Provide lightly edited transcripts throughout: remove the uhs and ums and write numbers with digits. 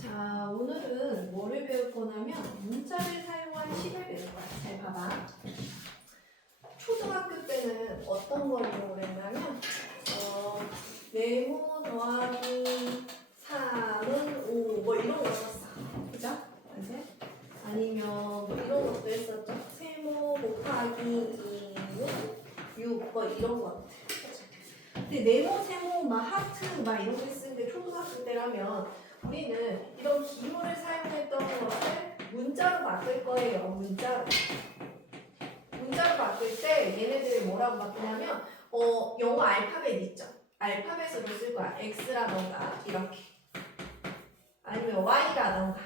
자, 오늘은 뭐를 배울 거냐면 문자를 사용한 식을 배울 거야. 잘 봐봐. 초등학교 때는 어떤 걸 배우고 했냐면 네모 더하기 3은 5 뭐 이런 거 썼어. 그죠? 맞아요? 아니면 뭐 이런 것도 했었죠. 세모 곱하기 2는 6 뭐 이런 거. 근데 네모, 세모, 막 하트 막 이런 거 했는데 초등학교 때라면 우리는 이런 기호를 사용했던 것을 문자로 바꿀 거예요. 문자로 바꿀 때 얘네들 뭐라고 바꾸냐면 영어 알파벳 있죠. 알파벳으로 쓸 거야. X라던가 이렇게 아니면 Y라던가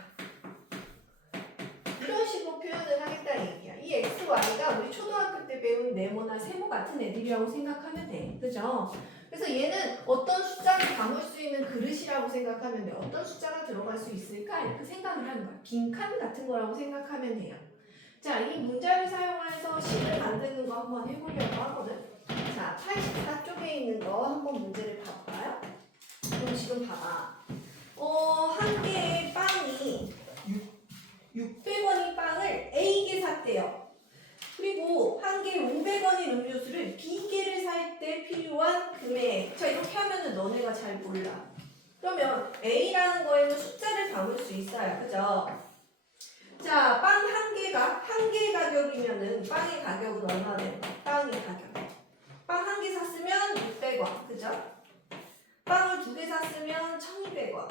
이런 식으로 표현을 하겠다는 얘기야. 이 X, Y가 우리 초등학교 때 배운 네모나 세모 같은 애들이라고 생각하면 돼. 그죠? 그래서 얘는 어떤 숫자를 담을 수 있는 그릇이라고 생각하면 돼. 어떤 숫자가 들어갈 수 있을까? 이렇게 생각을 하는 거야. 빈칸 같은 거라고 생각하면 돼요. 자, 이 문자를 사용해서 식을 만드는 거 한번 해보려고 하거든. 자, 84쪽에 있는 거 한번 문제를 봐볼까요? 그럼 지금 봐봐. 한 개의 빵이 600원인 빵을 A개 샀대요. 그리고 한 개에 500원인 음료수를 B개를 살 때 필요한 금액. 자, 이렇게 하면은 너네가 잘 몰라. 그러면 A라는 거에는 숫자를 담을 수 있어요. 그죠? 자, 빵 한 개의 가격이면은 빵의 가격은 얼마 되는 거야? 빵의 가격. 빵 한 개 샀으면 600원. 그죠? 빵을 2개 샀으면 1200원.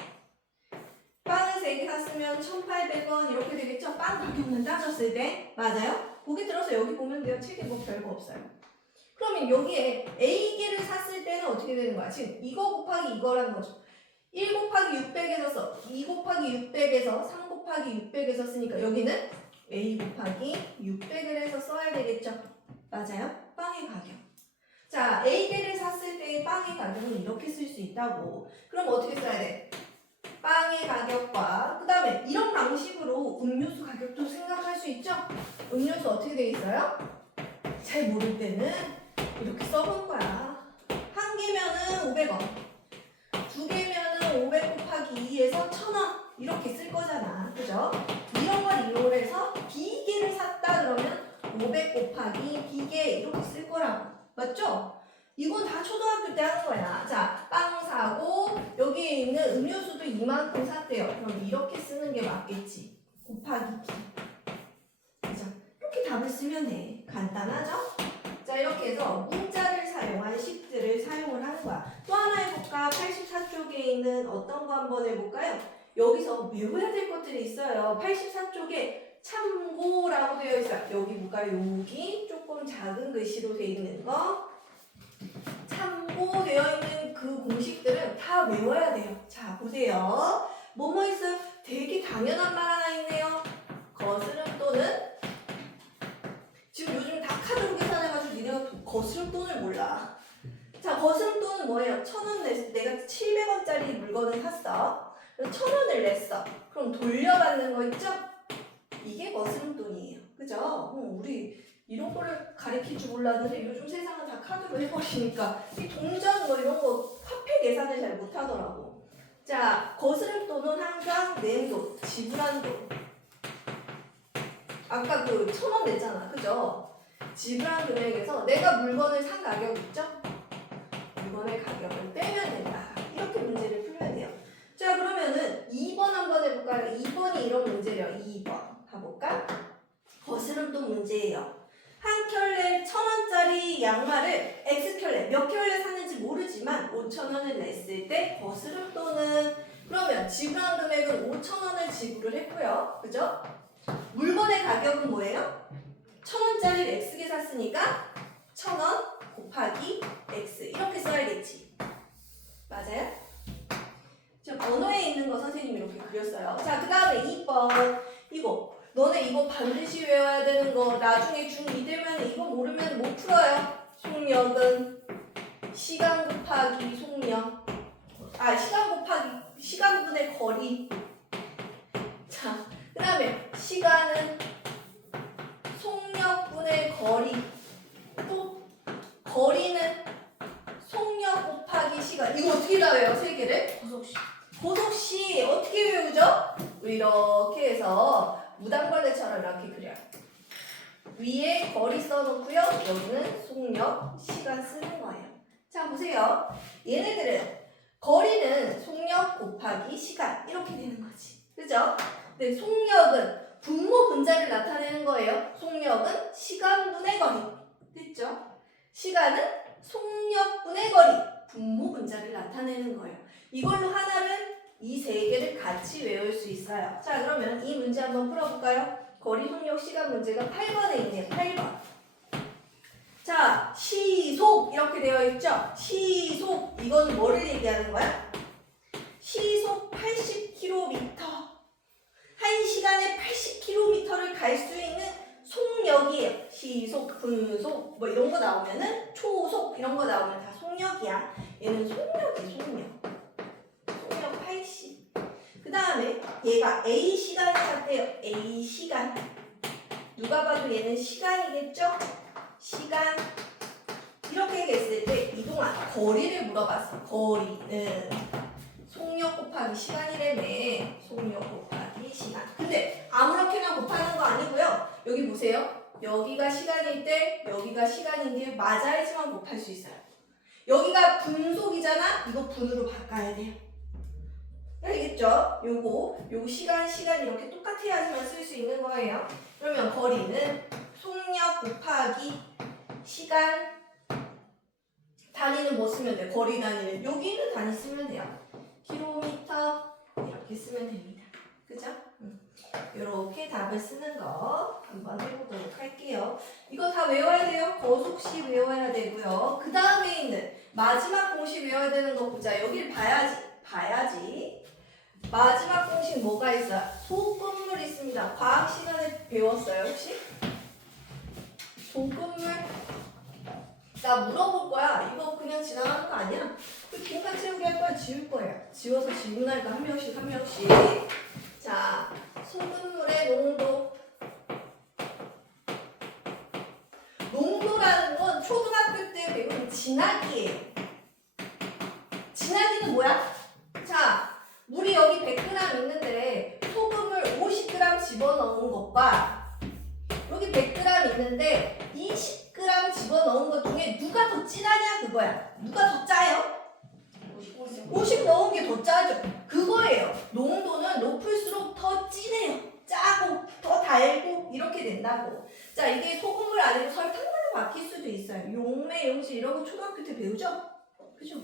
빵을 3개 샀으면 1800원 이렇게 되겠죠? 빵 가격만 따졌을 때. 맞아요? 고개 들어서 여기 보면 돼요. 책에 뭐 별거 없어요. 그러면 여기에 A개를 샀을 때는 어떻게 되는 거야? 지금 이거 곱하기 이거라는 거죠. 1 곱하기 600에서 써. 2 곱하기 600에서 3 곱하기 600에서 쓰니까 여기는 A 곱하기 600을 해서 써야 되겠죠? 맞아요? 빵의 가격. 자, A개를 샀을 때의 빵의 가격은 이렇게 쓸 수 있다고. 그럼 어떻게 써야 돼? 빵의 가격과 그 다음에 이런 방식으로 음료수 가격도 생각할 수 있죠? 음료수 어떻게 돼 있어요? 잘 모를 때는 이렇게 써본 거야. 한 개면은 500원, 2개면은 500 곱하기 2에서 1000원 이렇게 쓸 거잖아. 그죠? 이런 걸 이용해서 B개를 샀다 그러면 500 곱하기 B개 이렇게 쓸 거라고. 맞죠? 이건 다 초등학교 때 하는 거야. 자, 빵 사고 여기에 있는 음료수도 이만큼 샀대요. 그럼 이렇게 쓰는 게 맞겠지. 곱하기 B. 그죠? 이렇게 답을 쓰면 돼. 간단하죠? 자, 이렇게 해서 문자를 사용한 식들을 사용을 하는 거야. 또 하나 해볼까? 84쪽에 있는 어떤 거 한번 해볼까요? 여기서 외워야 될 것들이 있어요. 84쪽에 참고라고 되어 있어요. 여기 볼까요? 여기 조금 작은 글씨로 되어 있는 거. 참고되어 있는 그 공식들은 다 외워야 돼요. 자, 보세요. 뭐뭐 있어요? 되게 당연한 말 하나 있네요. 거스름 또는 지금 요즘 다 카드로 계산해가지고 니네가 거스름 돈을 몰라. 자, 거스름 돈은 뭐예요? 1000원 냈어. 내가 700원짜리 물건을 샀어. 1000원을 냈어. 그럼 돌려받는 거 있죠? 이게 거스름 돈이에요. 그죠? 우리 이런 거를 가르칠 줄 몰랐는데 요즘 세상은 다 카드로 해버리니까 이 동전 뭐 이런 거 화폐 계산을 잘 못하더라고. 자, 거스름 돈은 항상 낸 돈, 지불한 돈. 아까 그 1000원 냈잖아. 그죠? 지불한 금액에서 내가 물건을 산 가격 있죠? 물건의 가격을 빼면 된다. 이렇게 문제를 풀면 돼요. 자, 그러면은 2번 한번 해볼까요? 2번이 이런 문제예요. 2번 가볼까? 거스름 돈 문제예요. 한 켤레 1000원짜리 양말을 X켤레 몇 켤레 샀는지 모르지만 5000원을 냈을 때 거스름 돈은 그러면 지불한 금액은 5000원을 지불을 했고요. 그죠? 물건의 가격은 뭐예요? 1000원짜리를 X개 샀으니까 1000원 곱하기 X 이렇게 써야겠지. 맞아요? 자, 번호에 있는 거 선생님이 이렇게 그렸어요. 자, 그 다음에 2번 이거 너네 이거 반드시 외워야 되는 거. 나중에 중2 되면 이거 모르면 못 풀어요. 속력은 시간 곱하기 속력. 시간 곱하기 시간분의 거리. 자, 그 다음에 시간은 속력분의 거리. 또 거리는 속력 곱하기 시간. 이거 어떻게 다 외워? 세 개를? 고속시 어떻게 외우죠? 우리 이렇게 해서 무당벌레처럼 이렇게 그려요. 위에 거리 써놓고요. 여기는 속력, 시간 쓰는 거예요. 자, 보세요. 얘네들은 거리는 속력 곱하기 시간 이렇게 되는 거지. 그죠? 근데 속력은 분모 분자를 나타내는 거예요. 속력은 시간분의 거리. 됐죠? 시간은 속력분의 거리. 분모 분자를 나타내는 거예요. 이걸로 하나를 이 세 개를 같이 외울 수 있어요. 자, 그러면 이 문제 한번 풀어볼까요? 거리, 속력, 시간 문제가 8번에 있네요. 8번. 자, 시속 이렇게 되어 있죠? 시속 이건 뭐를 얘기하는 거야? 시속 80km 1시간에 80km를 갈 수 있는 속력이에요. 시속, 분속 뭐 이런 거 나오면은 초속 이런 거 나오면 다 속력이야. 얘는 속력이 속력. 속력 80. 그 다음에 얘가 A시간을 샀대요. A시간. 누가 봐도 얘는 시간이겠죠? 시간. 이렇게 했을 때 이동한 거리를 물어봤어. 거리는 속력 곱하기 시간이라며. 속력 곱하기 시간. 근데 아무렇게나 곱하는 거 아니고요. 여기 보세요. 여기가 시간일 때 여기가 시간인데 맞아야지만 곱할 수 있어요. 여기가 분속이잖아. 이거 분으로 바꿔야 돼요. 알겠죠? 요거 시간 이렇게 똑같아야지만 쓸 수 있는 거예요. 그러면 거리는 속력 곱하기 시간. 단위는 뭐 쓰면 돼요? 거리 단위는 여기 있는 단위 쓰면 돼요. 킬로미터 이렇게 쓰면 됩니다. 그죠? 이렇게 답을 쓰는 거 한번 해보도록 할게요. 이거 다 외워야 돼요. 거속식 외워야 되고요. 그 다음에 있는 마지막 공식 외워야 되는 거 보자. 여기를 봐야지. 마지막 공식 뭐가 있어요? 소금물 있습니다. 과학 시간에 배웠어요, 혹시? 소금물. 나 물어볼 거야. 이거 그냥 지나가는 거 아니야? 그 빈칸 채우기 할 거야? 지울 거야. 지워서 지우고 나니까 한 명씩. 자, 소금물의 농도. 농도라는 건 초등학교 때 배운 진하기예요. 진하기는 뭐야? 자, 물이 여기 100g 있는데 소금을 50g 집어넣은 것과 여기 100g 있는데 20g 집어넣은 것 중에 누가 더 진하냐 그거야. 누가 더 짜요? 50 넣은 게 더 짜죠. 그거예요. 농도는 높을수록 더 진해요. 짜고 더 달고 이렇게 된다고. 자, 이게 소금물 아니고 설탕물로 바뀔 수도 있어요. 용매, 용질 이런 거 초등학교 때 배우죠? 그죠?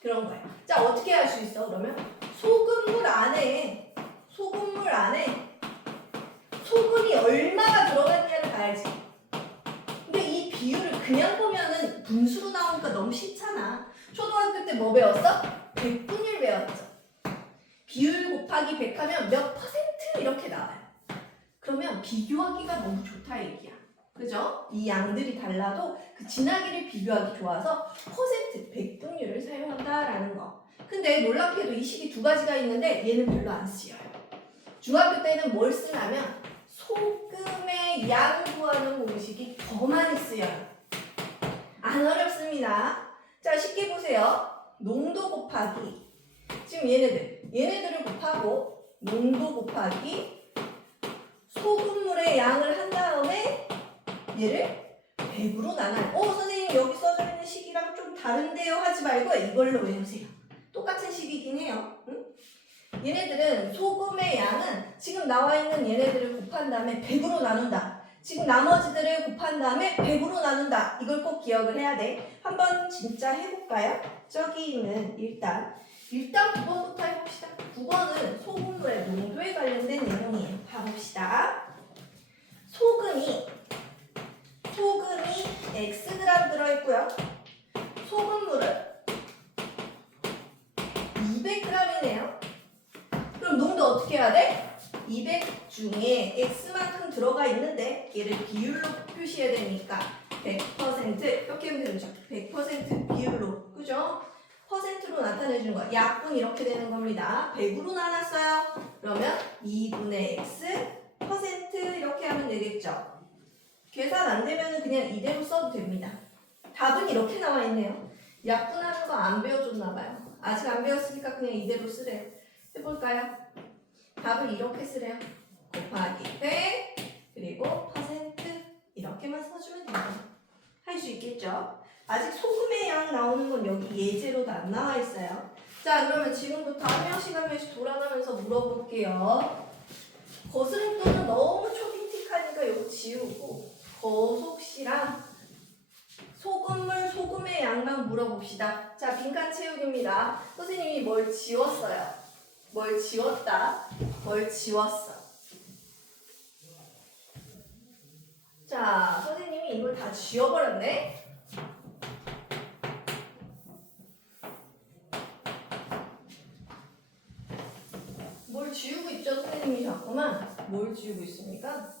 그런 거예요. 자, 어떻게 할 수 있어 그러면? 소금물 안에 소금이 얼마나 들어갔냐를 봐야지. 근데 이 비율을 그냥 보면은 분수로 나오니까 너무 쉽잖아. 초등학교 때 뭐 배웠어? 백분율 배웠죠. 비율 곱하기 100 하면 몇 퍼센트 이렇게 나와요. 그러면 비교하기가 너무 좋다 얘기야. 그죠? 이 양들이 달라도 그 진하기를 비교하기 좋아서 퍼센트, 백분율을 사용한다라는 거. 근데 놀랍게도 이 식이 두 가지가 있는데 얘는 별로 안 쓰여요. 중학교 때는 뭘 쓰냐면 소금의 양 구하는 공식이 더 많이 쓰여요. 안 어렵습니다. 자, 쉽게 보세요. 농도 곱하기. 지금 얘네들을 곱하고 농도 곱하기 소금물의 양을 한 다음에 얘를 100으로 나눠요. 선생님 여기 써져 있는 식이랑 좀 다른데요? 하지 말고 이걸로 외우세요. 똑같은 식이긴 해요. 응? 얘네들은 소금의 양은 지금 나와 있는 얘네들을 곱한 다음에 100으로 나눈다. 지금 나머지들을 곱한 다음에 100으로 나눈다. 이걸 꼭 기억을 해야 돼. 한번 진짜 해볼까요? 저기 있는 일단 9번부터 해봅시다. 9번은 소금물의 농도에 관련된 내용이에요. 봐봅시다. 소금이 Xg 들어있고요. 소금물은 200g이네요. 그럼 농도 어떻게 해야 돼? 200 중에 X만큼 들어가 있는데 얘를 비율로 표시해야 되니까 100% 이렇게 하면 되죠. 100% 비율로. 그죠? 퍼센트로 나타내주는 거야. 약분 이렇게 되는 겁니다. 100으로 나눴어요. 그러면 2분의 X 퍼센트 이렇게 하면 되겠죠. 계산 안 되면 그냥 이대로 써도 됩니다. 답은 이렇게 나와 있네요. 약분하는 거 안 배워줬나 봐요. 아직 안 배웠으니까 그냥 이대로 쓰래요. 해볼까요? 답을 이렇게 쓰래요. 곱하기 100 그리고 퍼센트 이렇게만 써주면 됩니다. 할 수 있겠죠? 아직 소금의 양 나오는 건 여기 예제로도 안 나와 있어요. 자, 그러면 지금부터 한 명씩 한 명씩 돌아가면서 물어볼게요. 거스름돈은 너무 초딩틱하니까 이거 지우고 거속시랑 소금물, 소금의 양만 물어봅시다. 자, 빈칸 채우기입니다. 선생님이 뭘 지웠어요? 뭘 지웠다? 뭘 지웠어? 자, 선생님이 이걸 다 지워버렸네? 뭘 지우고 있죠? 선생님이 자꾸만 뭘 지우고 있습니까?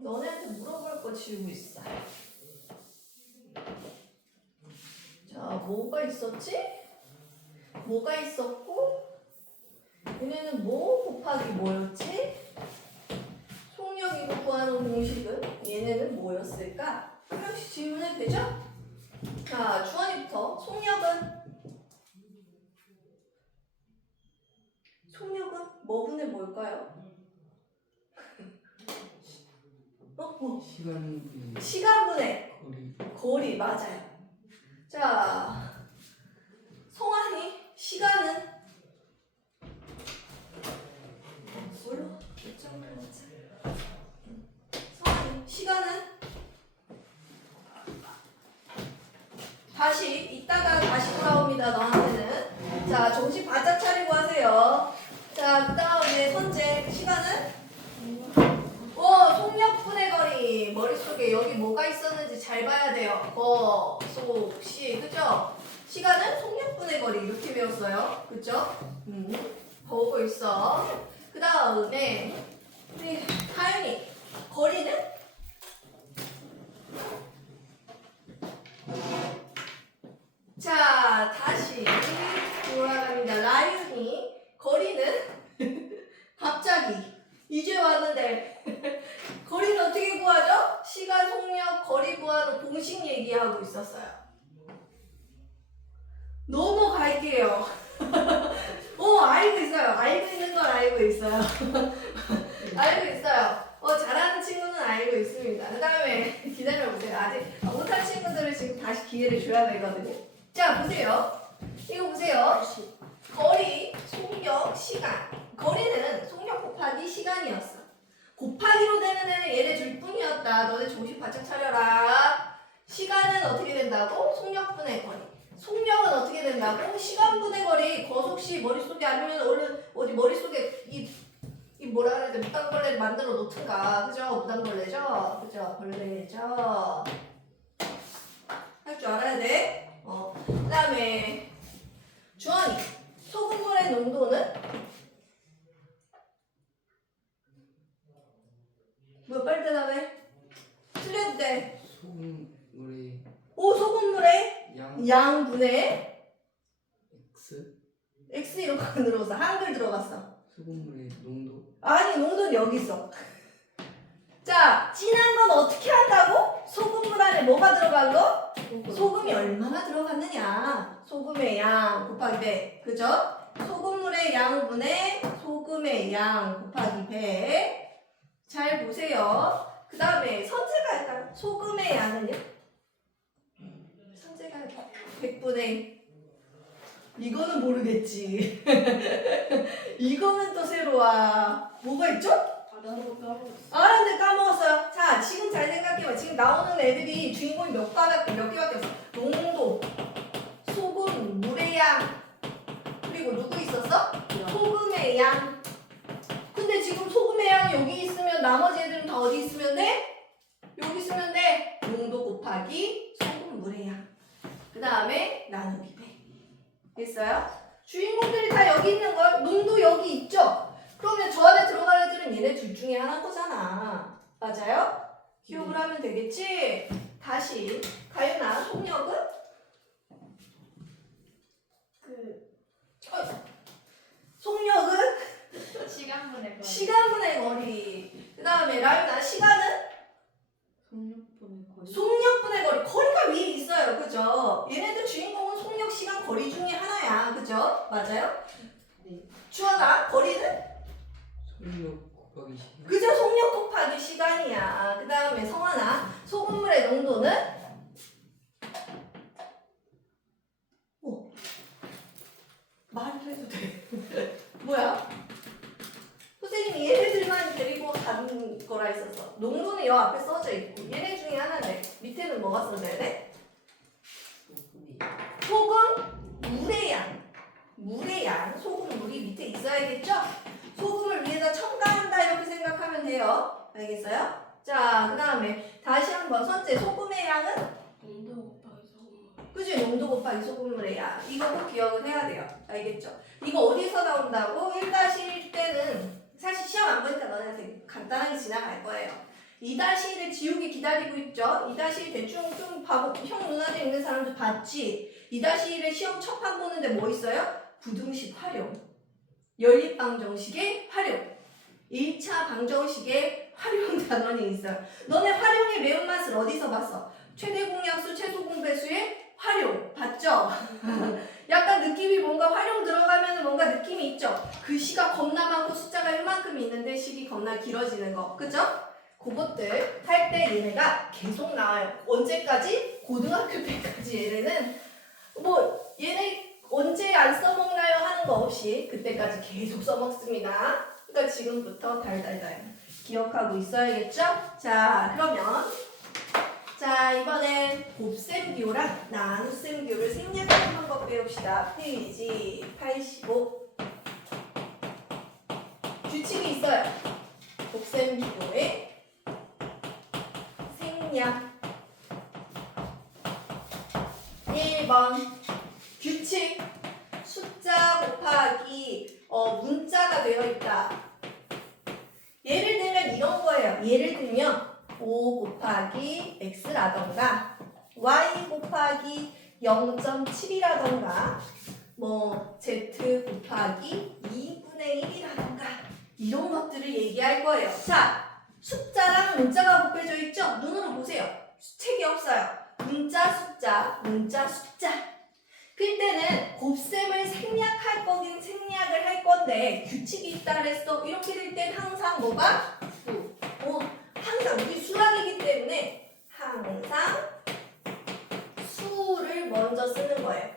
너네한테 물어볼 거 지우고 있어. 자, 뭐가 있었지? 뭐가 있었고 얘네는 뭐 곱하기 뭐였지? 속력이고 구하는 공식은 얘네는 뭐였을까? 한 명씩 질문해도 되죠? 자, 주원이부터 속력은 뭐분의 뭘까요? 시간분의 거리 맞아요. 자, 성환이 시간은 뭘로? 성환이 시간은 이따가 다시 돌아옵니다. 너한테는. 자, 정신 바짝 차리고 하세요. 자, 그 다음에 선제 시간은 속력분의 거리. 머릿속에 여기 뭐가 있었는지 잘 봐야 돼요. 속, 시, 그죠? 시간은 속력분의 거리 이렇게 배웠어요. 그죠? 보고 있어. 그 다음에 우리 하윤이 거리는? 자, 다시 돌아갑니다. 라윤이 거리는 갑자기 이제 왔는데 거리는 어떻게 구하죠? 시간, 속력, 거리 구하는 공식 얘기하고 있었어요. 넘어갈게요. 알고 있어요. 알고 있는 걸 알고 있어요. 알고 있어요. 잘하는 친구는 알고 있습니다. 그 다음에 기다려보세요. 아직 못한 친구들은 지금 다시 기회를 줘야 되거든요. 자, 보세요. 이거 보세요. 거리, 속력, 시간. 거리는 속력 곱하기 시간이었어. 곱하기로 되는 애는 얘네 둘 뿐이었다. 너네 정신 바짝 차려라. 시간은 어떻게 된다고? 속력분의 거리. 속력은 어떻게 된다고? 시간분의 거리. 거속시 머릿속에 아니면 얼른 어디 머릿속에 이 뭐라 그래야 돼? 무당벌레를 만들어 놓든가. 그죠? 무당벌레죠? 그죠? 벌레죠? 할 줄 알아야 돼. 그 다음에 주원이 소금물의 농도는? 뭐 빨리 대답해. 틀려도 돼. 소금물의 양분의 X 이런 거 들어갔어. 한글 들어갔어. 소금물의 농도? 아니, 농도는 여기 있어. 자, 진한 건 어떻게 한다고? 소금물 안에 뭐가 들어간 거? 소금이 얼마나 들어갔느냐. 소금의 양 곱하기 100. 그죠? 소금물의 양분의 소금의 양 곱하기 100. 잘 보세요. 그 다음에 선제가 할까요? 소금의 양은요? 선제가 할까요? 100분의 이거는 모르겠지. 이거는 또 새로워. 뭐가 있죠? 알았는데 까먹었어요. 자, 지금 잘 생각해봐. 지금 나오는 애들이 주인공이 몇 개밖에 없어. 농도, 소금, 물의 양, 그리고 누구 있었어? 소금의 양. 근데 지금 소금의 양 여기 있으면 나머지 애들은 다 어디 있으면 돼? 여기 있으면 돼. 농도 곱하기 소금, 물의 양. 그 다음에 나누기 100. 됐어요? 주인공들이 다 여기 있는 걸. 농도 여기 있죠? 그러면 저 안에 들어갈 애들은 얘네 둘 중에 하나인 거잖아. 맞아요? 기억을 하면 되겠지? 다시 가윤아, 속력은? 속력은? 시간분의 거리. 그 다음에 라윤아, 시간은? 속력분의 거리. 거리가 위에 있어요. 그죠? 얘네들 주인공은 속력, 시간, 거리 중에 하나야. 그죠? 맞아요? 네. 주원아, 거리는? 속력 곱하기 시간. 그죠? 속력 곱하기 시간이야. 그 다음에 성환아, 소금물의 농도는? 말을 해도 돼. 뭐야? 선생님이 얘네들만 데리고 간 거라 했었어. 농도는 여 앞에 써져 있고 얘네 중에 하나네. 밑에는 뭐가 써져야 돼? 소금, 물의 양. 물의 양, 소금물이 밑에 있어야겠죠? 소금을 위에다 첨가한다 이렇게 생각하면 돼요. 알겠어요? 자, 그 다음에 다시 한번 선제 소금의 양은? 농도 곱하기 소금물. 그지? 농도 곱하기 소금물의 양. 이거 꼭 기억을 해야 돼요. 알겠죠? 이거 어디서 나온다고? 1-1 때는 사실 시험 안 보니까 너네한테 간단하게 지나갈 거예요. 2-1을 지우개 기다리고 있죠? 2-1 대충 좀 바보, 형 누나들 있는 사람도 봤지? 2-1에 시험 첫판 보는데 뭐 있어요? 부등식 활용, 연립방정식의 활용, 1차 방정식의 활용 단원이 있어요. 너네 활용의 매운맛을 어디서 봤어? 최대 공약수, 최소 공배수의 활용 봤죠? 약간 느낌이 뭔가 활용 들어가면 뭔가 느낌이 있죠? 글씨가 겁나 많고 숫자가 이만큼 있는데 식이 겁나 길어지는 거, 그죠? 그것들 할 때 얘네가 계속 나와요. 언제까지? 고등학교 때까지 얘네는 뭐 얘네 언제 안 써먹나요 하는 거 없이 그때까지 계속 써먹습니다. 그러니까 지금부터 달달달 기억하고 있어야겠죠? 자, 그러면 자, 이번엔 곱셈교랑 나눗셈교를 생략하는 방법 배웁시다. 페이지 85. 규칙이 있어요. 곱셈교의 생략. 1번 규칙. 숫자 곱하기 문자가 되어 있다. 예를 들면 이런 거예요. 예를 들면 5 곱하기 x라던가 y 곱하기 0.7이라던가 뭐 z 곱하기 2분의 1이라던가 이런 것들을 얘기할 거예요. 자, 숫자랑 문자가 곱해져 있죠? 눈으로 보세요. 책이 없어요. 문자 숫자, 문자 숫자. 그때는 곱셈을 생략할 거긴 생략을 할 건데 규칙이 있다 그랬어. 이렇게 될 땐 항상 뭐가? 항상 우리 수학이기 때문에 항상 수를 먼저 쓰는 거예요.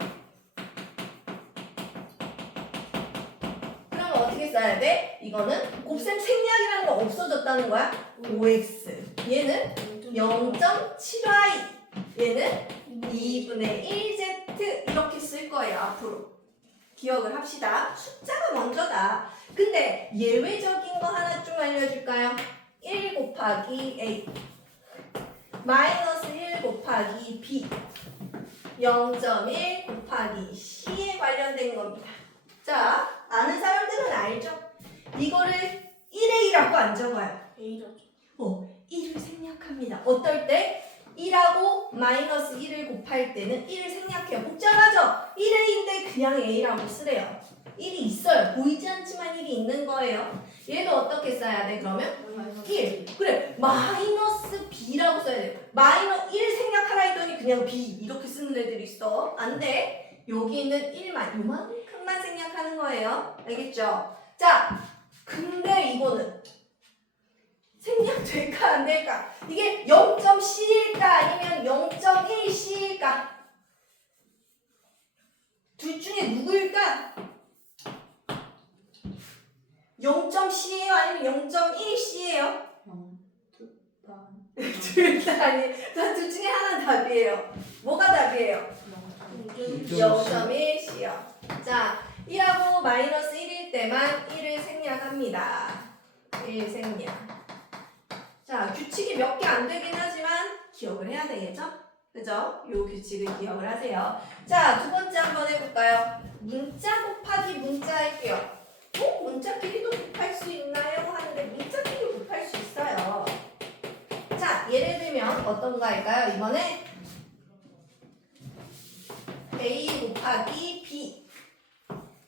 그러면 어떻게 써야 돼? 이거는 곱셈 생략이라는 거 없어졌다는 거야. 5x. 얘는 0.7y. 얘는 2분의 1z. 이렇게 쓸 거예요. 앞으로. 기억을 합시다. 숫자가 먼저다. 근데 예외적인 거 하나 좀 알려줄까요? 1 곱하기 a 마이너스 1 곱하기 b 0.1 곱하기 c에 관련된 겁니다. 자, 아는 사람들은 알죠? 이거를 1a라고 안 적어요. A죠. 1을 생략합니다. 어떨 때? 1하고 마이너스 1을 곱할 때는 1을 생략해요. 복잡하죠? 1a인데 그냥 a라고 쓰래요. 1이 있어요. 보이지 않지만 1이 있는 거예요. 얘도 어떻게 써야 돼 그러면? 1. 그래. 마이너스 b라고 써야 돼요. 마이너스 1 생략하라 했더니 그냥 b 이렇게 쓰는 애들이 있어. 안 돼. 여기 있는 1만 요만큼만 생략하는 거예요. 알겠죠? 자, 근데 이거는 생략될까 안 될까? 이게 0.c일까 아니면 0.1c일까? 둘 중에 누구일까? 0.c예요? 아니면 0.1c예요? 둘 다 아니. 둘 중에 하나는 답이에요. 뭐가 답이에요? 0.1c요. 자, 1하고 마이너스 1일 때만 1을 생략합니다. 1 생략. 자, 규칙이 몇 개 안 되긴 하지만 기억을 해야 되겠죠? 그죠? 요 규칙을 기억을 하세요. 자, 두 번째 한번 해볼까요? 문자 곱하기 문자 할게요. 문자끼리도 곱할 수 있나요? 하는데 문자끼리 곱할 수 있어요. 자, 예를 들면 어떤 거 할까요? 이번에 a 곱하기 b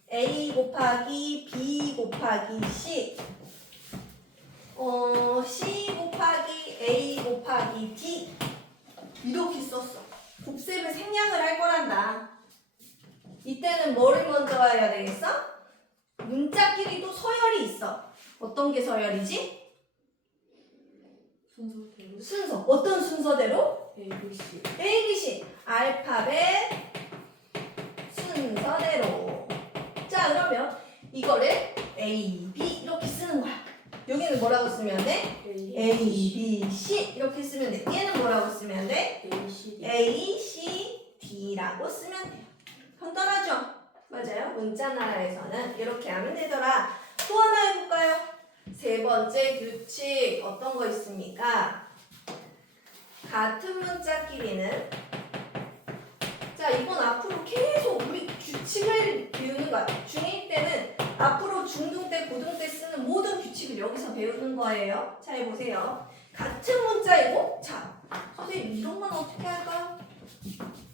a 곱하기 b 곱하기 c c 곱하기 a 곱하기 d 이렇게 썼어. 곱셈을 생략을 할 거란다. 이때는 뭐를 먼저 해야 되겠어? 문자끼리도 서열이 있어. 어떤 게 서열이지? 순서대로 순서. 어떤 순서대로? A, B, C. A, B, C. 알파벳 순서대로. 자, 그러면 이거를 A, B 이렇게 쓰는 거야. 여기는 뭐라고 쓰면 돼? A, B, C 이렇게 쓰면 돼. 얘는 뭐라고 쓰면 돼? A, C, D. A, C, D라고 쓰면 돼요. 간단하죠? 맞아요. 문자 나라에서는 이렇게 하면 되더라. 또 하나 해볼까요? 세 번째 규칙 어떤 거 있습니까? 같은 문자끼리는 자 이건 앞으로 계속 우리 규칙을 배우는 거야. 중1 때는 앞으로 중등 때 고등 때 쓰는 모든 규칙을 여기서 배우는 거예요. 자 해보세요. 같은 문자이고 자 선생님 이런 건 어떻게 할까요?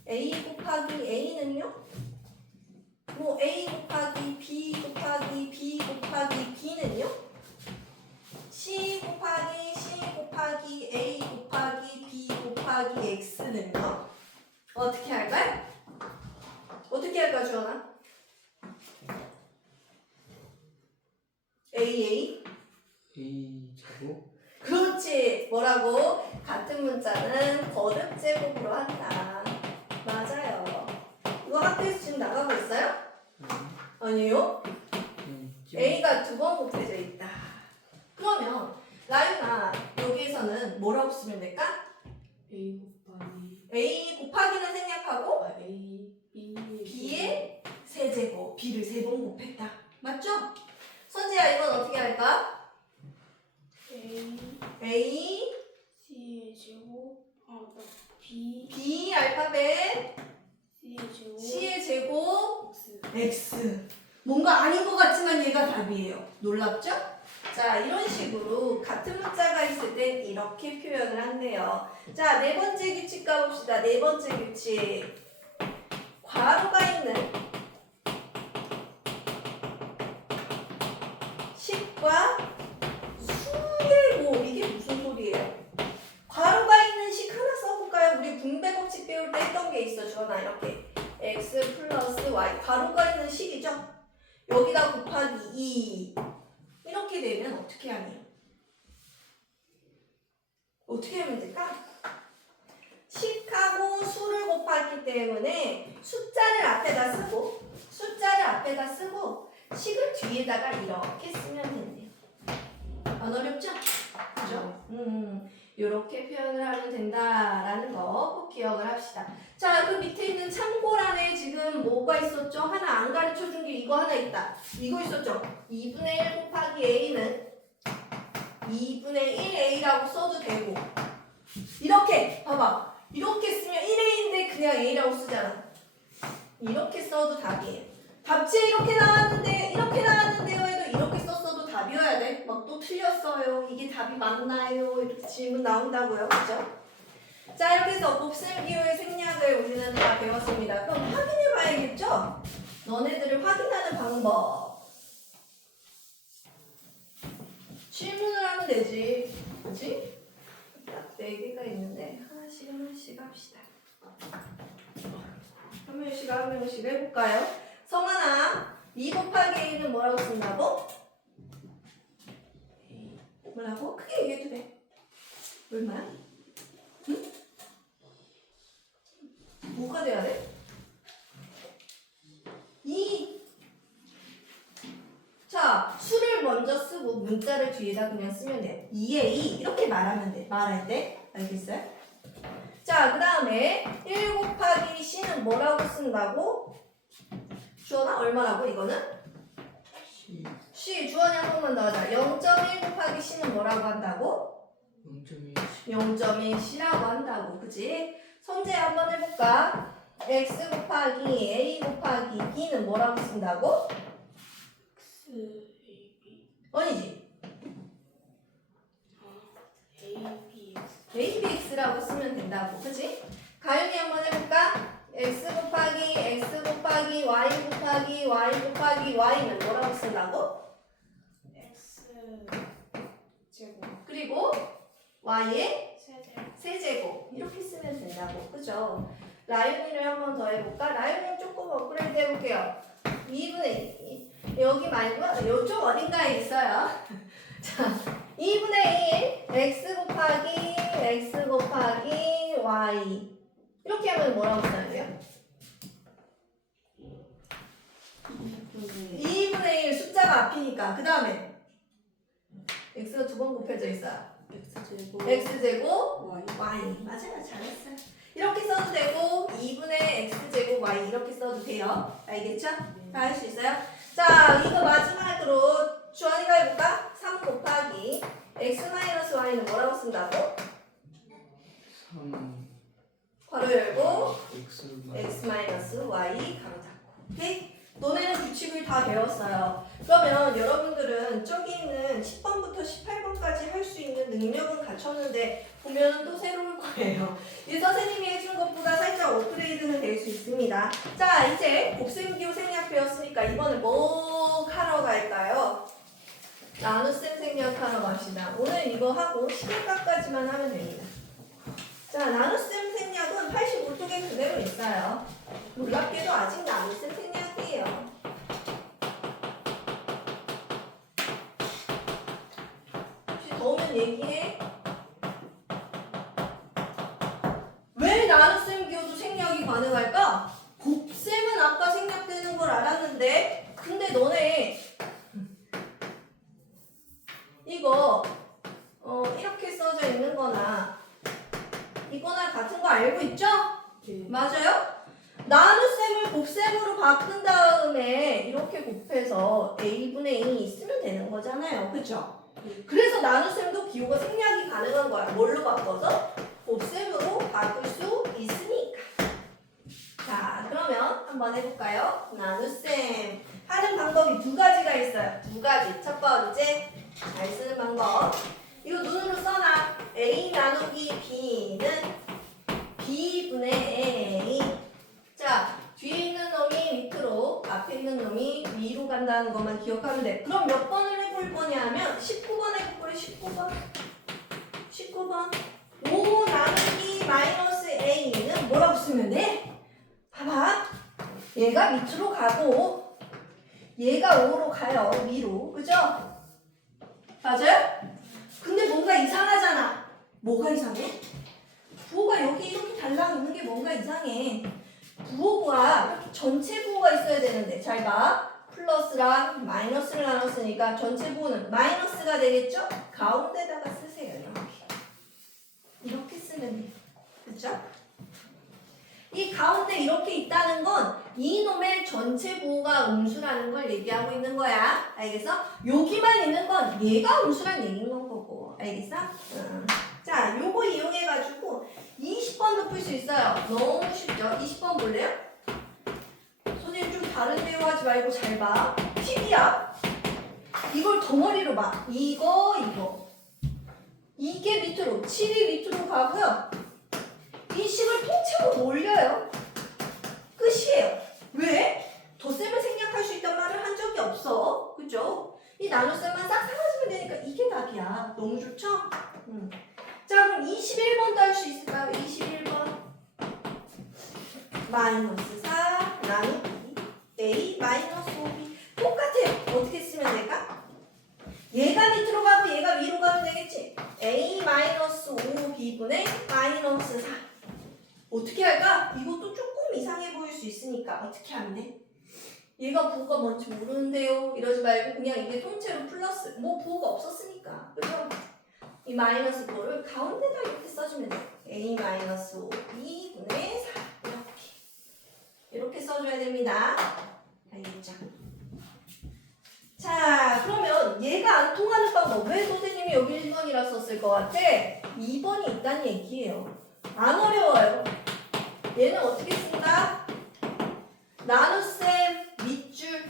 A 곱하기 A는요? 뭐 A 곱하기 B 곱하기 B 곱하기 B는요? C 곱하기 C 곱하기 A 곱하기 B 곱하기 X는요? 어떻게 할까요? 어떻게 할까 주원아? A A 제곱 그렇지 뭐라고? 같은 문자는 거듭 제곱으로 한다. 맞아요. 이거 학교에서 지금 나가고 있어요? 아니요. A가 두 번 곱해져 있다. 그러면 라윤아 여기에서는 뭐라고 쓰면 될까? A 곱하기 A 곱하기는 생략하고 A, B, B의 세제곱 B를 세 번 곱했다. 맞죠? 선재야 이건 어떻게 할까? A, A C의 제곱 B, B 알파벳 C의 제곱 C의 제곱 X. X 뭔가 아닌 것 같지만 얘가 답이에요. 놀랍죠? 자 이런 식으로 같은 문자가 있을 땐 이렇게 표현을 한대요. 자 네 번째 규칙 가봅시다. 네 번째 규칙 괄호가 있는 식과 수의 곱 이게 무슨 소리예요? 괄호가 있는 식 하나 써볼까요? 우리 분배 법칙 배울 때 했던 게 있어. 주원아 이렇게 x 플러스 y 괄호가 있는 식이죠? 여기다 곱하기 2 이렇게 되면 어떻게 하니? 어떻게 하면 될까? 식하고 수를 곱했기 때문에 숫자를 앞에다 쓰고 식을 뒤에다가 이렇게 쓰면 된대요. 안 어렵죠? 그죠? 이렇게 표현을 하면 된다라는 거 꼭 기억을 합시다. 자, 그 밑에 있는 참고란에 지금 뭐가 있었죠? 하나 안 가르쳐 준 게 이거 하나 있다. 이거 있었죠? 2분의 1 곱하기 A는 2분의 1A라고 써도 되고 이렇게 봐봐. 이렇게 쓰면 1A인데 그냥 A라고 쓰잖아. 이렇게 써도 답이에요. 답지에 이렇게 나왔는데요 해도 이렇게 썼어도 답이어야 돼. 막 또 틀렸어요. 이게 답이 맞나요? 이렇게 질문 나온다고요. 그죠? 자 이렇게 해서 곱셈기호의 생략을 우리는 다 배웠습니다. 그럼 확인해 봐야겠죠? 너네들을 확인하는 방법. 질문을 하면 되지. 그치? 딱 4개가 있는데 하나씩 합시다. 한 명씩 해볼까요? 성환아 2 곱하기 A는 뭐라고 쓴다고? 뭐라고? 크게 얘기해도 돼. 얼마야? 응? 뭐가 돼야 돼? 2. 자, 수를 먼저 쓰고 문자를 뒤에다 그냥 쓰면 돼. 2에 2 이렇게 말하면 돼. 말할 때. 알겠어요? 자, 그 다음에 1 곱하기 C는 뭐라고 쓴다고? 주원아 얼마라고 이거는? C. 주원이 한 번만 더 하자. 0.1 곱하기 C는 뭐라고 한다고? 0.1C라고 한다고. 그치? 선제 한번 해볼까? X 곱하기 A 곱하기 B는 뭐라고 쓴다고? X, A, B. 아니지. A, B, X. ABX라고 쓰면 된다고. 그치? 가윤이 한번 해볼까? X 곱하기 Y 곱하기 Y 곱하기 Y는 뭐라고 쓴다고? X 제곱 그리고 Y의 세제곱 세제곱 이렇게 쓰면 된다고. 그죠? 라윤이를 한번 더 해볼까? 라윤이 조금 업그레이드 해볼게요. 2분의 2 여기 말고요. 이쪽 어딘가에 있어요. 자, 2분의 1 x 곱하기 y 이렇게 하면 뭐라고 써야 돼요? 2분의 1 숫자가 앞이니까 그 다음에 x가 두 번 곱해져 있어요. x제곱 x제곱 y y 맞아요. 잘했어요. 이렇게 써도 되고 2분의 x제곱 y 이렇게 써도 돼요. 알겠죠? 다 할 수 있어요? 자, 이거 마지막으로 주원이가 해볼까? 3 곱하기 x-y는 뭐라고 쓴다고? 3 괄호 열고 x x-y 가로 닫고. 오케이? 너네는 규칙을 다 배웠어요. 그러면 여러분들은 저기 있는 10번부터 18번까지 할 수 있는 능력은 갖췄는데 보면 또 새로울 거예요. 이 선생님이 해준 것보다 살짝 업그레이드는 될 수 있습니다. 자, 이제 곱셈기호 생략 배웠으니까 이번에 뭐 하러 갈까요? 나눗셈 생략하러 갑시다. 오늘 이거 하고 시계값까지만 하면 됩니다. 자, 나눗셈 생략은 85쪽에 그대로 있어요. 놀랍게도 아직 나눗셈 생략이에요. 혹시 더우면 얘기해. 왜 나눗셈 기호도 생략이 가능할까? 곱셈은 아까 생략되는 걸 알았는데 근데 너네 이거 이렇게 써져 있는 거나 이거나 같은 거 알고 있죠? 맞아요? 나눗셈을 곱셈으로 바꾼 다음에 이렇게 곱해서 a분의 2 쓰면 되는 거잖아요. 그쵸? 그래서 나눗셈도 기호가 생략이 가능한 거야. 뭘로 바꿔서? 곱셈으로 바꿀 수 있으니까. 자, 그러면 한번 해볼까요? 나눗셈 하는 방법이 두 가지가 있어요. 두 가지. 첫 번째, 잘 쓰는 방법. 이거 눈으로 써놔. a 나누기 b는 b분의 a. 자, 뒤에 있는 놈이 밑으로, 앞에 있는 놈이 위로 간다는 것만 기억하면 돼. 그럼 몇 번을 해볼 거냐면 19번 해볼 거예요. 19번. 5 나누기 마이너스 a는 뭐라고 쓰면 돼? 봐봐. 얘가 밑으로 가고 얘가 5로 가요. 위로. 그죠? 맞아요? 근데 뭔가 이상하잖아. 뭐가 이상해? 부호가 여기 이렇게 달랑 있는 게 뭔가 이상해. 부호가 전체 부호가 있어야 되는데 잘 봐. 플러스랑 마이너스를 나눴으니까 전체 부호는 마이너스가 되겠죠? 가운데다가 쓰세요. 이렇게 쓰면 돼요. 그쵸? 이 가운데 이렇게 있다는 건 이놈의 전체 부호가 음수라는 걸 얘기하고 있는 거야. 알겠어? 여기만 있는 건 얘가 음수란 얘기인 거고. 알겠어? 자, 요거 이용해가지고 20번도 풀 수 있어요. 너무 쉽죠? 20번 볼래요? 선생님 좀 다른 내용 하지 말고 잘 봐. 팁이야. 이걸 덩어리로 봐. 이거. 이게 밑으로, 7이 밑으로 가고요. 이 식을 통째로 올려요. 끝이에요. 왜? 덧셈을 생략할 수 있단 말을 한 적이 없어. 그죠? 이 나눗셈만 싹 사라지면 되니까 이게 답이야. 너무 좋죠? 자, 그럼 21번도 할 수 있을까요? 21번. 마이너스 4 나누기 a 마이너스 5b. 똑같아요. 어떻게 쓰면 될까? 얘가 밑으로 가고 얘가 위로 가면 되겠지? a 마이너스 5b분의 마이너스 4. 어떻게 할까? 이것도 조금 이상해 보일 수 있으니까 어떻게 하면 돼? 얘가 부호가 뭔지 모르는데요. 이러지 말고 그냥 이게 통째로 플러스. 뭐 부호가 없었으니까. 그래서 이 마이너스 부호를 가운데다 이렇게 써주면 돼. a 마이너스 5b분의 4. 이렇게 써줘야 됩니다. 알겠죠? 자, 그러면 얘가 안 통하는 방법. 왜 선생님이 여기 1번이라 썼을 것 같아? 2번이 있다는 얘기예요. 안 어려워요. 얘는 어떻게 쓴다? 나눗셈 밑줄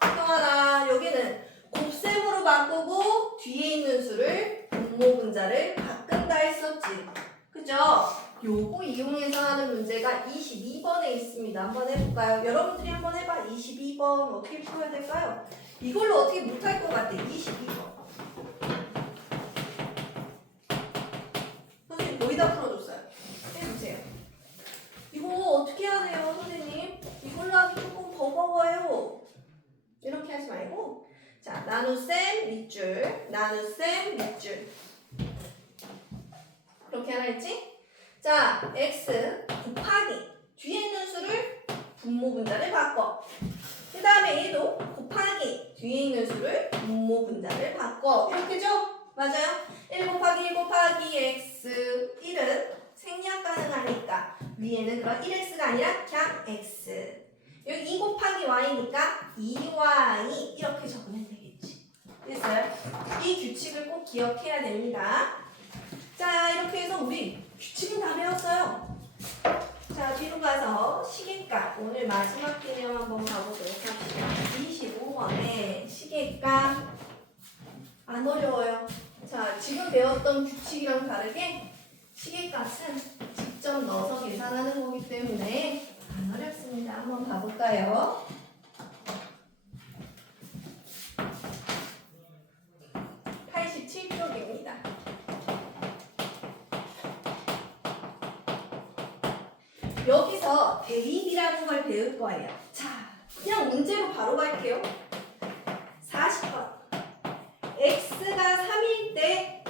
또 하나. 여기는 곱셈으로 바꾸고 뒤에 있는 수를 분모분자를 바꾼다 했었지. 그죠? 요거 이용해서 하는 문제가 22번에 있습니다. 한번 해볼까요? 여러분들이 한번 해봐. 22번 어떻게 풀어야 될까요? 이걸로 어떻게 못할 것 같아. 22번. 선생님 거의 다 풀어줬어요. 해주세요. 이거 어떻게 해야 돼요, 선생님? 이걸로 하기 조금 버거워요. 이렇게 하지 나눗셈 밑줄, 나눗셈 밑줄. 그렇게 하나 했지? 자, x 곱하기 뒤에 있는 수를 분모 분자를 바꿔. 그 다음에 얘도 곱하기 뒤에 있는 수를 분모 분자를 바꿔. 이렇게죠? 맞아요? 1 곱하기 1 곱하기 x 1은 생략 가능하니까 위에는 그럼 1x가 아니라 그냥 x. 여기 2 곱하기 y니까 2y 이렇게 적으면 되겠지. 됐어요? 이 규칙을 꼭 기억해야 됩니다. 자, 이렇게 해서 우리 규칙은 다 배웠어요. 자, 뒤로 가서 시계값. 오늘 마지막 개념 한번 가보도록 합시다. 25번에 시계값. 안 어려워요. 자, 지금 배웠던 규칙이랑 다르게 시계값은 직접 넣어서 계산하는 거기 때문에 안 어렵습니다. 한번 봐볼까요? (87쪽입니다) 여기서 대입이라는 걸 배울 거예요. 자, 그냥 문제로 바로 갈게요. 40번. x가 3일 때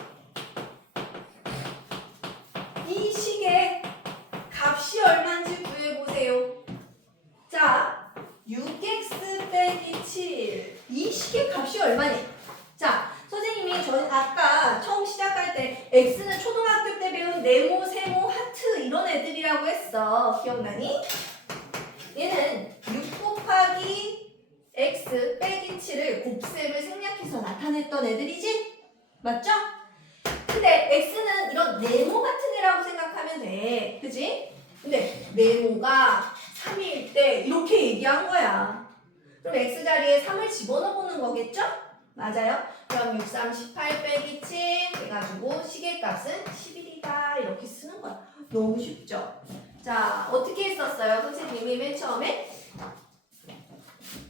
이 식의 값이 얼마인지 구해보세요. 자, 6x 빼기 7. 이 식의 값이 얼마니? 자, 선생님이 저는 아까 처음 시작할 때 x는 초등학교 때 배운 네모, 세모, 하트 이런 애들이라고 했어. 기억나니? 얘는 6 곱하기 x 빼기 7을 곱셈을 생략해서 나타냈던 애들이지? 맞죠? 근데 x는 이런 네모 같은 애라고 생각하면 돼. 그지? 근데 네모가 3일 때 이렇게 얘기한 거야. 그럼 x 자리에 3을 집어넣어 보는 거겠죠? 맞아요? 그럼 6, 3, 18 빼기 7 해가지고 시계값은 11이다 이렇게 쓰는 거야. 너무 쉽죠? 자, 어떻게 했었어요? 선생님이 맨 처음에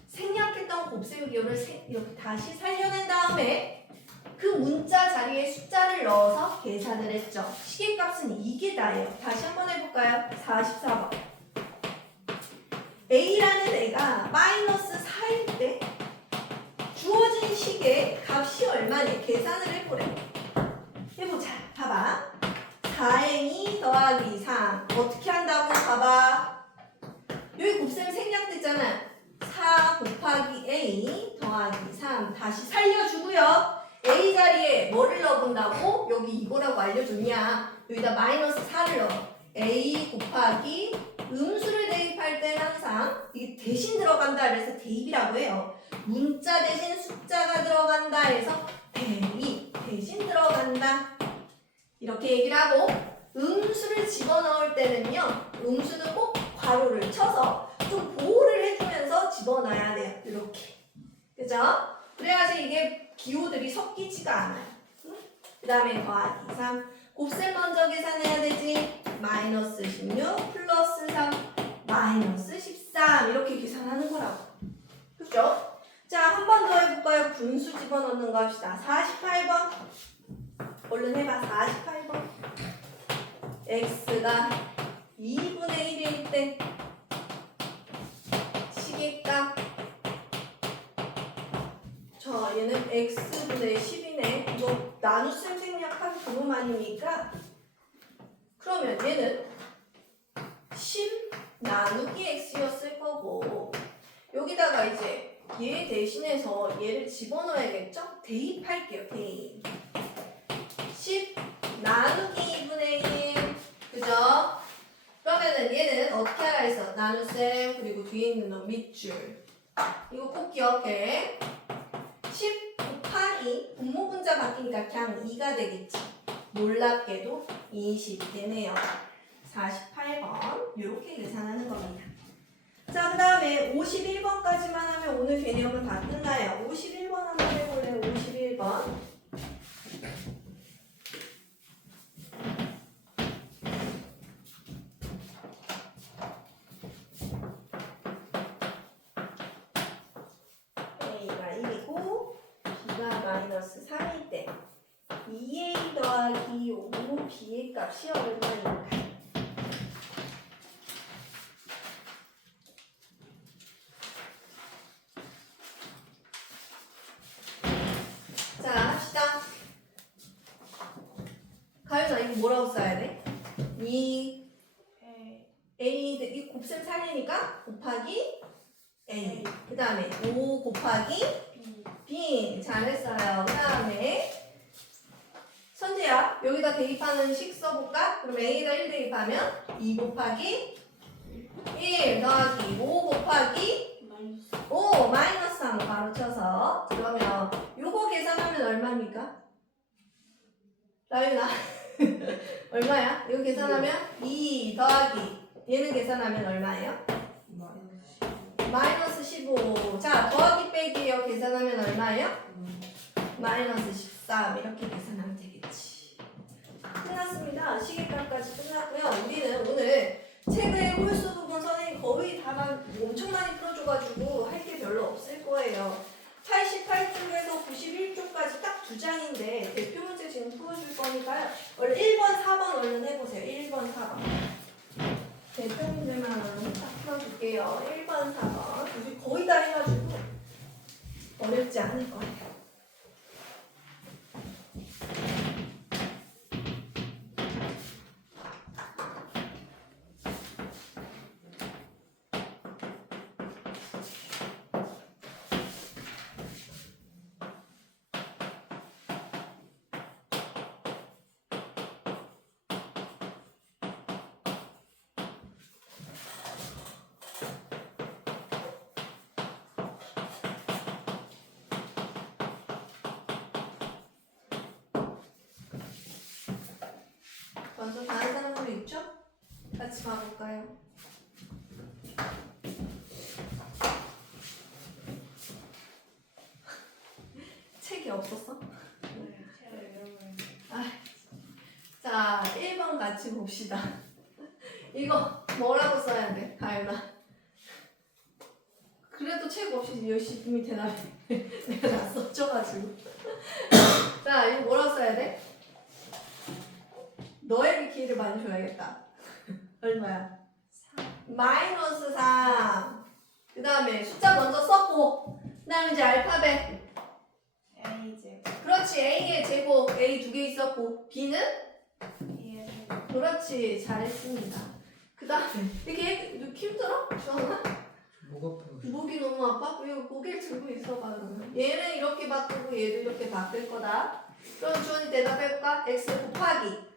생략했던 곱셈 기호를 이렇게 다시 살려낸 다음에 그 문자 자리에 숫자를 넣어서 계산을 했죠. 시계값은 이게 다예요. 다시 한번 해볼까요? 44번. A라는 애가 마이너스 4일 때 주어진 식의 값이 얼마니? 계산을 해보래. 해보자. 봐봐. 4n 더하기 3. 어떻게 한다고? 봐봐. 여기 곱셈 생략됐잖아. 4 곱하기 A 더하기 3. 다시 살려주고요. A 자리에 뭐를 넣어본다고? 여기 이거라고 알려줬냐? 여기다 마이너스 4를 넣어. A 곱하기 음수를 대입할 때는 항상 이게 대신 들어간다 그래서 대입이라고 해요. 문자 대신 숫자가 들어간다 해서 대입, 대신 들어간다. 이렇게 얘기를 하고 음수를 집어넣을 때는요. 음수는 꼭 괄호를 쳐서 좀 보호를 해주면서 집어넣어야 돼요. 이렇게. 그죠? 그래야지 이게 기호들이 섞이지가 않아요. 응? 그 다음에 더하기 3. 곱셈 먼저 계산해야 되지. 마이너스 16 플러스 3 마이너스 13 이렇게 계산하는 거라고. 그죠? 자, 한 번 더 해볼까요? 분수 집어넣는 거 합시다. 48번. 얼른 해봐. 48번. x가 2분의 1일 때 시계값. 자, 얘는 x분의 10이네. 이거 나눗셈 생략한 그놈 아닙니까? 그러면 얘는 10 나누기 x였을 거고 여기다가 이제 얘 대신해서 얘를 집어넣어야겠죠? 대입할게요. 대입. 10 나누기 2분의 1. 그죠? 그러면은 얘는 어떻게 하라 했어? 나눗셈 그리고 뒤에 있는 놈 밑줄. 이거 꼭 기억해. 10 곱하기 분모 분자 바뀌니까 그냥 2가 되겠지. 놀랍게도 20이 되네요. 48번 이렇게 계산하는 겁니다. 자, 그 다음에 51번까지만 하면 오늘 개념은 다 끝나요. 51번 한번 해볼래요. 51번. A가 1이고 B가 마이너스 3일 때 2A 더하기 5 B의 값이 얼마인가? 뭐라고 써야 돼? 이 A 이 곱셈 살리니까 곱하기 A. 그 다음에 5 곱하기 B B. 잘했어요. 그 다음에 선재야 여기다 대입하는 식 써볼까? 그럼 A에다 1 대입하면 2 곱하기 1 더하기 5 곱하기 마이너스 5 마이너스 3 바로 쳐서 그러면 요거 계산하면 얼마입니까? 라윤아 얼마야? 이거 계산하면 2 더하기 얘는 계산하면 얼마예요? 마이너스 15. 자 더하기 빼기요 계산하면 얼마예요? 마이너스 13 이렇게 계산하면 되겠지. 끝났습니다. 시계값까지 끝났고요. 우리는 오늘 책의 홀수 부분 선생님 거의 다 엄청 많이 풀어줘가지고 할 게 별로 없을 거예요. 88쪽에서 91쪽까지 딱 두 장인데 대표 문제 지금 풀어줄 거니까요. 원래 1번, 4번 얼른 해보세요. 1번, 4번. 대표 문제만 얼른 딱 풀어줄게요. 1번, 4번. 우리 거의 다 해가지고 어렵지 않을 거예요. 먼저 다른 사람도 있죠? 같이 봐볼까요? 책이 없었어? 자, 1번 같이 봅시다. 이거 뭐라고 써야 돼? 가연아. 그래도 책 없이 열심히 대답해. 내가 다 써줘가지고. 자, 이거 뭐라고 써야 돼? 너에게 기회를 많이 줘야겠다. 얼마야? 3 마이너스 3. 그 다음에 숫자 먼저 썼고, 그 다음에 이제 알파벳. A 제곱 그렇지. A의 제곱, A 2개 있었고, B는? B의 그렇지. 잘했습니다. 그 다음에, 이렇게 힘들어? 주원아? 목 아프고 목이 너무 아파? 왜 고개를 들고 있어봐, 그러면. 얘는 이렇게 바꾸고, 얘도 이렇게 바뀔 거다. 그럼 주원이 대답해볼까? X 곱하기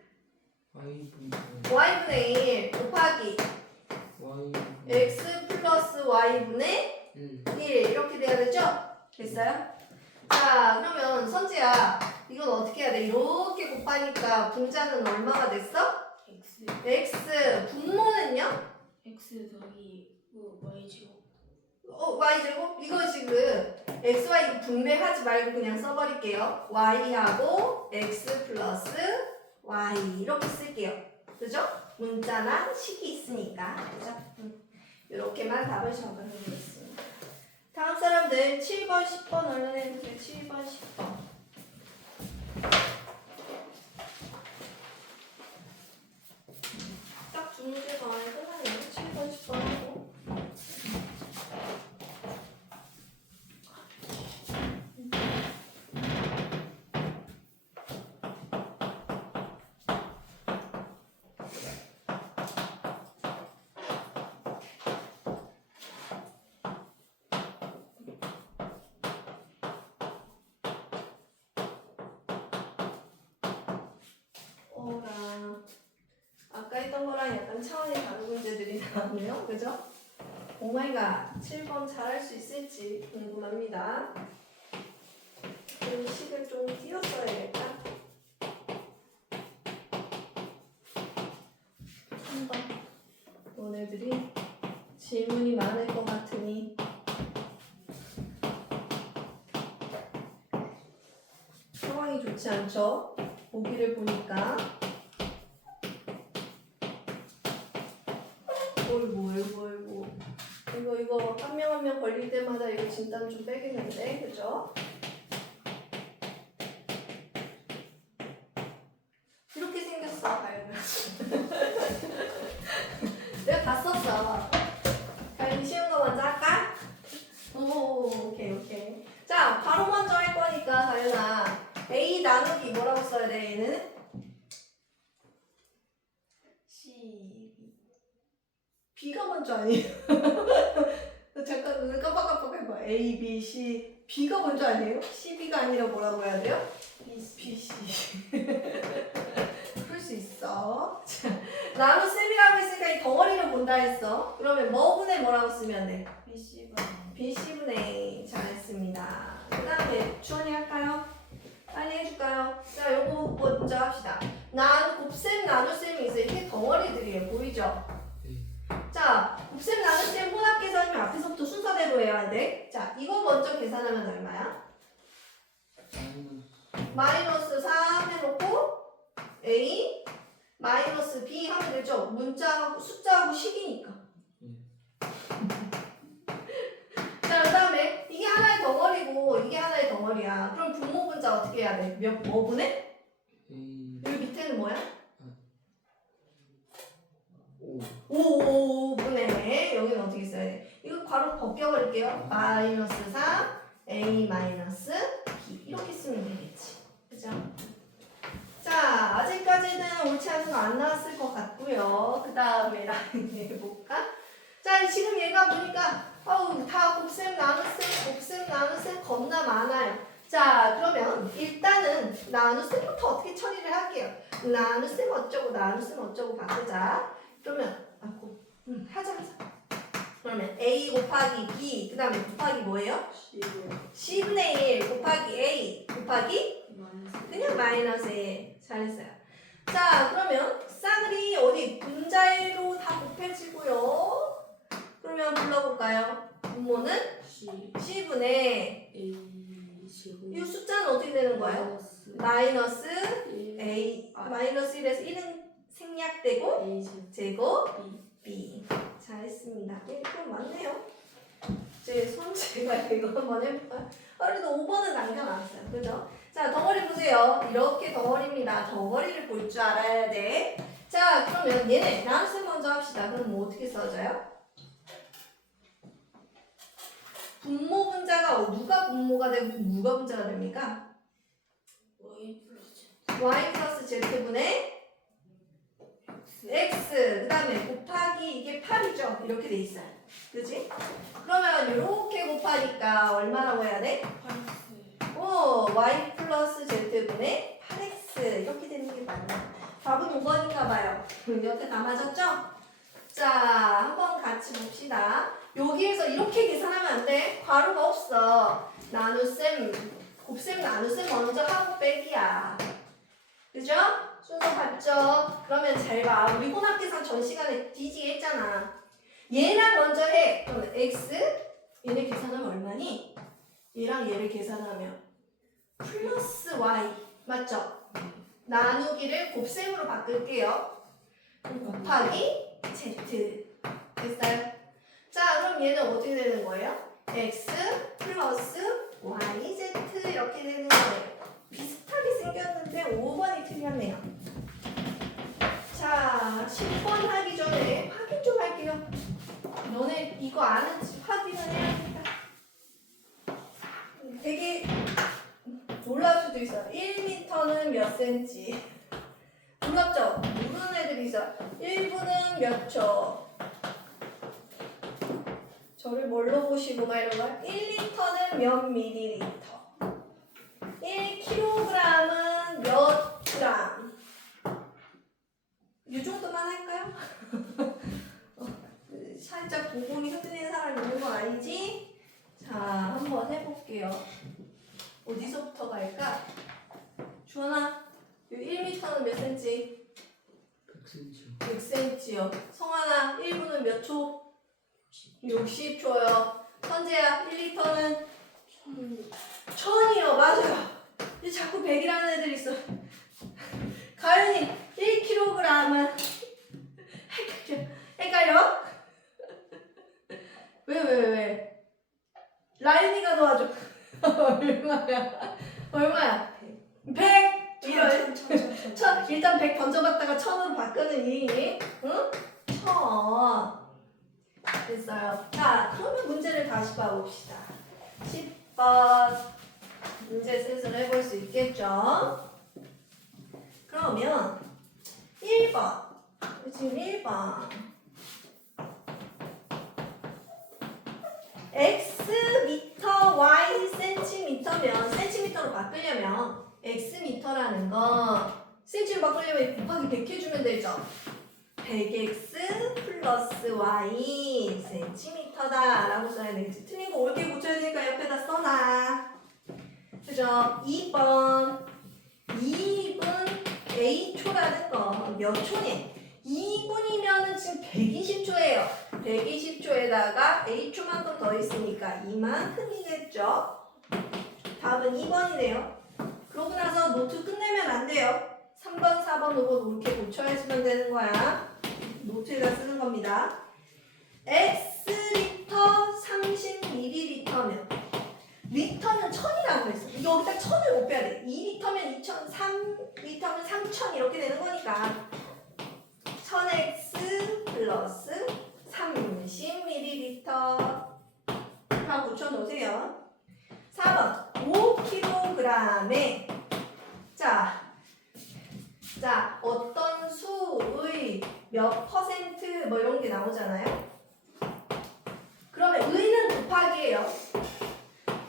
Y분의 Y분의 1 곱하기 Y분의 X 플러스 Y분의 1 1 이렇게 돼야 되죠? 됐어요? 자 그러면 선지야 이건 어떻게 해야 돼? 이렇게 곱하니까 분자는 얼마가 됐어? X X 분모는요? X 더하기 Y 제곱 Y제곱? 이거 지금 XY 분배하지 말고 그냥 써버릴게요. Y하고 X 플러스 Y 이렇게 쓸게요. 그죠? 문자나 식이 있으니까 그죠? 이렇게만 답을 적어보겠습니다. 다음 사람들 7번, 10번 얼른 해보세요. 7번, 10번. 딱 두 문제가 안에 끝나네요. 7번, 10번 하고. 아까 했던 거랑 약간 차원이 다른 문제들이 나왔네요. 그죠? 오마이갓 7번 잘할 수 있을지 궁금합니다. 이 식을 좀 띄웠어야겠다. 한번 너네들이 질문이 많을 것 같으니 상황이 좋지 않죠? 보기를 보니까 어이구 이거 한 명 한 명 걸릴 때마다 이거 진단 좀 빼겠는데 그죠? 이렇게 생겼어 가연아. 내가 봤었어. 가연이 쉬운 거 먼저 할까? 오 오케이. 자 바로 먼저 할 거니까 가연아 A 나누기 뭐라고 써야 돼 얘는? B가 먼저 아니에요? 잠깐 눈을 깜빡깜빡 해봐. A, B, C. B가 먼저 아니에요? C, B가 아니라 뭐라고 해야 돼요? B, C. 풀 수 있어. 자, 나눗셈이라고 했으니까 이 덩어리를 본다 했어. 그러면 뭐분의 뭐라고 쓰면 돼? BC분의 A. 잘했습니다. 그 다음에 주원이 할까요? 빨리 해줄까요? 자, 요거 먼저 합시다. 곱셈, 나눗셈이 있어요. 이게 덩어리들이에요. 보이죠? 네. 자, 곱셈, 나눗셈 혼합 계산이면 앞에서부터 순서대로 해야 돼. 자, 이거 먼저 계산하면 얼마야? 마이너스 3 해놓고 A 마이너스 B 하면 되죠? 문자하고 숫자하고 식이니까. 자, 그 다음에 이게 하나의 덩어리고 이게 하나의 덩어리야. 그럼 분모 분자 어떻게 해야 돼? 뭐 분해? A 여기 밑에는 뭐야? 5 5분의 여기는 어떻게 써야 돼? 이거 괄호 벗겨버릴게요. 마이너스 3 A 마이너스 B 이렇게 쓰면 되겠지. 그죠? 자, 아직까지는 옳지 않은 거 안 나왔을 것 같고요. 그 다음에 라인 해볼까? 자, 지금 얘가 보니까 다 곱셈 나눗셈 겁나 많아요. 자, 그러면 일단은 나눗셈부터 어떻게 처리를 할게요. 나눗셈 어쩌고 바꾸자. 그러면 하자. 그러면 A 곱하기 B 그 다음에 곱하기 뭐예요? C분의 1 곱하기 A 곱하기 그냥 마이너스 1. 잘했어요. 자, 그러면 싸그리 어디 분자로 다 곱해지고요. 그러면 불러볼까요? 분모는 C분의 이 숫자는 어떻게 되는 거예요? 마이너스 A 마이너스 1에서 1은 생략되고 제곱 B. 잘했습니다. 그럼 맞네요. 제가 이거 한번 해볼까요? 그래도 5번은 남겨놨어요. 그죠? 자, 덩어리 보세요. 이렇게 덩어리입니다. 덩어리를 볼 줄 알아야 돼. 자, 그러면 얘네 나눗셈 먼저 합시다. 그럼 뭐 어떻게 써져요? 분모 분자가 누가 분모가 되고 누가 분자가 됩니까? y 플러스 z분의 x 그 다음에 곱하기 이게 8이죠. 이렇게 돼 있어요. 그지? 그러면 이렇게 곱하니까 얼마라고 해야 돼? y 플러스 z분의 8x 이렇게 되는 게 맞나? 답은 5번인가 봐요. 여태 다 맞았죠? 자, 한번 같이 봅시다. 여기에서 이렇게 계산하면 안 돼. 괄호가 없어. 나눗셈, 곱셈 나눗셈 먼저 하고 빼기야. 그죠? 순서 봤죠? 그러면 잘 봐. 우리 혼합계산 전 시간에 뒤지게 했잖아. 얘랑 먼저 해. 그러면 x 얘네 계산하면 얼마니? 얘랑 얘를 계산하면 플러스 y 맞죠? 나누기를 곱셈으로 바꿀게요. 곱하기 z 됐어요? 자, 그럼 얘는 어떻게 되는 거예요? x 플러스 yz 이렇게 되는 거예요. 비슷하게 생겼는데 5번이 틀렸네요. 자, 10번 하기 전에 확인 좀 할게요. 너네 이거 아는지 확인을 해야겠다. 되게 놀랄 수도 있어요. 1m는 몇 cm? 놀랍죠? 모르는 애들이 있어요. 1분은 몇 초? 저를 뭘로 보시고 막 이런 거야? 1리터는 몇 밀리리터? 1kg은 몇 그램? 이 정도만 할까요? 살짝 도공이 흔들리는 사람이 있는 건 아니지? 자, 한번 해볼게요. 어디서부터 갈까? 주원아, 1m는 몇 cm? 100cm 100cm요. 성환아, 1분은 몇 초? 60초요. 선재야, 1리터는 1000이요. 맞아요. 근데 자꾸 100이라는 애들 있어. 가연이, 1kg은 헷갈려? 왜? 라인이가 도와줘. 얼마야? 100! 일단 100 던져봤다가 1000으로 바꾸느니, 응? 1000. 됐어요. 자, 그러면 문제를 다시 봐봅시다. 10번 문제 셋을 해볼 수 있겠죠? 그러면 1번 지금 1번 x 미터, y 센티미터면 센티미터로 바꾸려면 x 미터라는 건 센티로 바꾸려면 곱하기 100 해주면 되죠. 100x 플러스 y 센티미터다 라고 써야 되겠지. 틀린 거 옳게 고쳐야 되니까 옆에다 써놔. 그죠? 2번 A초라는 건 몇 초니? 2분이면은 지금 120초예요. 120초에다가 A초만큼 더 있으니까 이만큼이겠죠? 답은 2번이네요. 그러고 나서 노트 끝내면 안 돼요. 3번, 4번, 5번 옳게 고쳐야지만 되는 거야. 노트에다 쓰는 겁니다. X리터 30ml면 리터는 1000이라고 했어. 여기다 1000을 못 빼야 돼. 2리터면 2000, 3리터면 3000 이렇게 되는 거니까 1000x 플러스 30ml 다 고쳐놓으세요. 4번 5kg에 자 어떤 수의 몇 퍼센트 뭐 이런 게 나오잖아요. 그러면 의는 곱하기예요.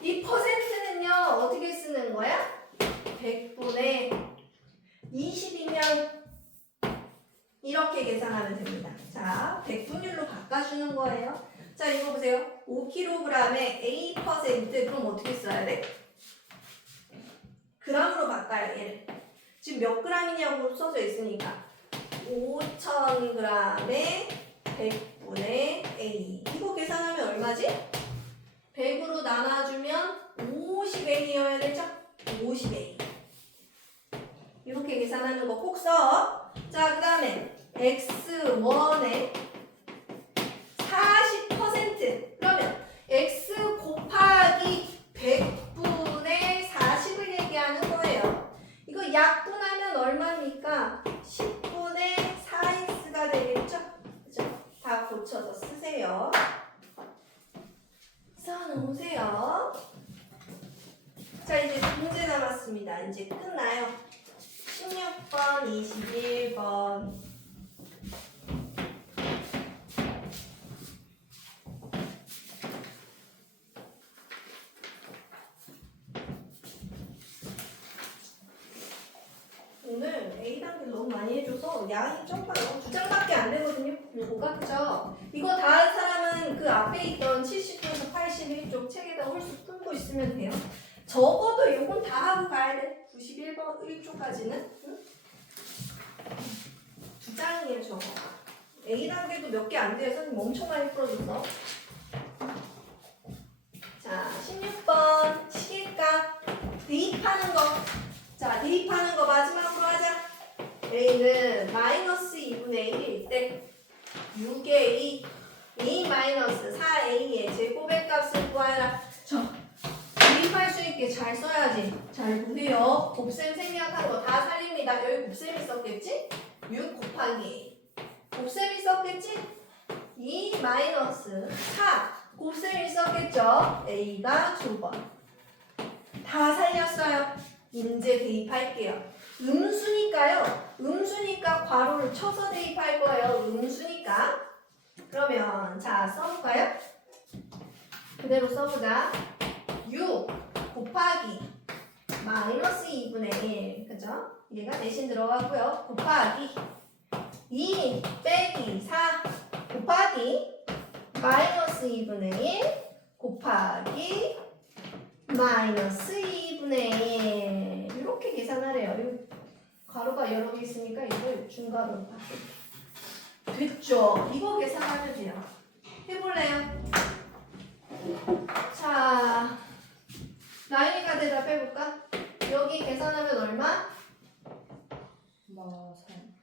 이 퍼센트는요 어떻게 쓰는 거야? 100분의 20이면 이렇게 계산하면 됩니다. 자 100분율로 바꿔주는 거예요. 자 이거 보세요. 5kg에 A% 그럼 어떻게 써야 돼? g으로 바꿔요 얘를. 지금 몇 g이냐고 써져 있으니까 5000g에 100분의 A 이거 계산하면 얼마지? 100으로 나눠주면 50A여야 되죠? 50A 이렇게 계산하는 거 꼭 써. 자 그 다음에 X1에 40% 그러면 X 곱하기 100분의 40을 얘기하는 거예요. 이거 약분하면 얼마입니까? 10분의 4x가 되겠죠? 그죠? 다 고쳐서 쓰세요. 써놓으세요. 자 이제 문제 남았습니다. 이제 끝나요. 16번, 21번. 오늘 A단계 너무 많이 해줘서 양이 적어요. 2장밖에 안 되거든요. 요거가 그죠? 이거 다 한 사람은 그 앞에 있던 70쪽에서 81쪽 책에다 홀수 풀고 있으면 돼요. 적어도 요건 다 하고 가야 돼. 91번 1쪽까지는. 응? 2장이에요 저거. A단계도 몇 개 안 돼요. 선생님 엄청 많이 풀어줬어. 자 16번 시계값 대입하는 거. 자, 대입하는 거 마지막으로 하자. A는 마이너스 2분의 1일 때 6A, A 마이너스 4A의 제곱의 값을 구하라. 자, 대입할 수 있게 잘 써야지. 잘 보세요. 곱셈 생략한 거 다 살립니다. 여기 곱셈이 썼겠지? 6 곱하기 A. 곱셈이 썼겠지? 2 마이너스 4. 곱셈이 썼겠죠? A가 2번. 다 살렸어요. 이제 대입할게요. 음수니까요. 음수니까 괄호를 쳐서 대입할 거예요. 음수니까. 그러면 자 써볼까요? 그대로 써보자. 6 곱하기 마이너스 2분의 1 그죠? 얘가 대신 들어가고요. 곱하기 2 빼기 4 곱하기 마이너스 2분의 1 곱하기 마이너스 2분의 1 이렇게 계산하래요. 이 가로가 여러 개 있으니까 이걸 중괄호로 바꿀게요. 됐죠? 이거 계산하면 돼요. 해볼래요? 자, 나인이가 대답해볼까? 여기 계산하면 얼마?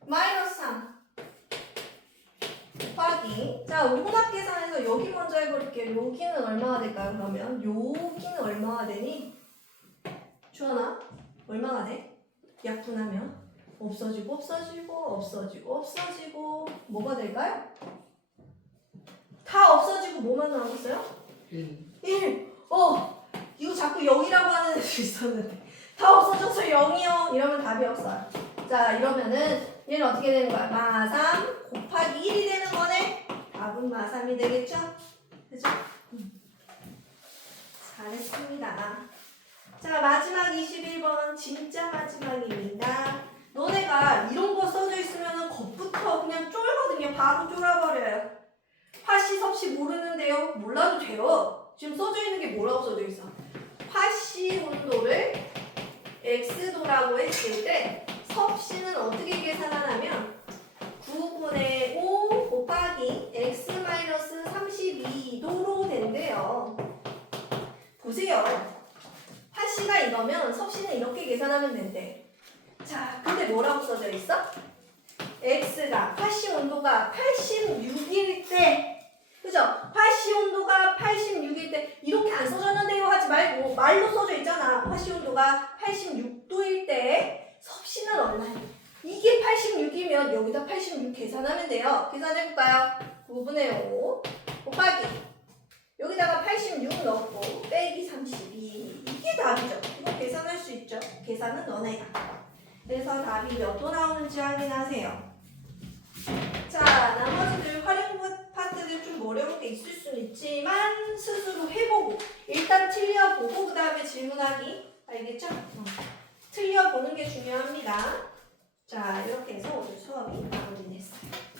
마이너스 3 곱하기 자 우리 혼합 계산해서 여기 먼저 해버릴게요. 여기는 얼마가 될까요? 그러면 여기는 얼마가 되니? 주하나? 얼마가 돼? 약분하면 없어지고 없어지고 없어지고 없어지고 뭐가 될까요? 다 없어지고 뭐만 남았어요? 1. 1. 이거 자꾸 0이라고 하는 애도 있었는데 다 없어져서 0이요 이러면 답이 없어요. 자 이러면은 얘는 어떻게 되는 거야? 마3 곱하기 1이 되는 거네. 답은 마3이 되겠죠? 그죠? 잘했습니다. 자, 마지막 21번 진짜 마지막입니다. 너네가 이런 거 써져 있으면 겁부터 그냥 쫄거든요. 바로 쫄아버려요. 화씨 섭씨 모르는데요? 몰라도 돼요. 지금 써져 있는 게 뭐라고 써져 있어? 화씨 온도를 x도라고 했을 때 섭씨는 어떻게 계산하냐면 9분의 5 곱하기 x-32도로 된대요. 보세요. 화씨가 이거면 섭씨는 이렇게 계산하면 된대. 자, 근데 뭐라고 써져 있어? x가 화씨 온도가 86일 때, 그죠? 화씨 온도가 86일 때 이렇게 안 써졌는데요 하지 말고 말로 써져 있잖아. 화씨 온도가 86도일 때 섭씨는 얼마야? 이게 86이면 여기다 86 계산하면 돼요. 계산해볼까요? 9분의 5 곱하기 여기다가 86 넣고 빼기 32. 이게 답이죠. 이거 계산할 수 있죠. 계산은 너네가. 그래서 답이 몇 도 나오는지 확인하세요. 자, 나머지들 활용 파트들 좀 어려운 게 있을 수는 있지만 스스로 해보고 일단 틀려보고 그 다음에 질문하기. 알겠죠? 틀려보는 게 중요합니다. 자, 이렇게 해서 오늘 수업이 마무리됐어요.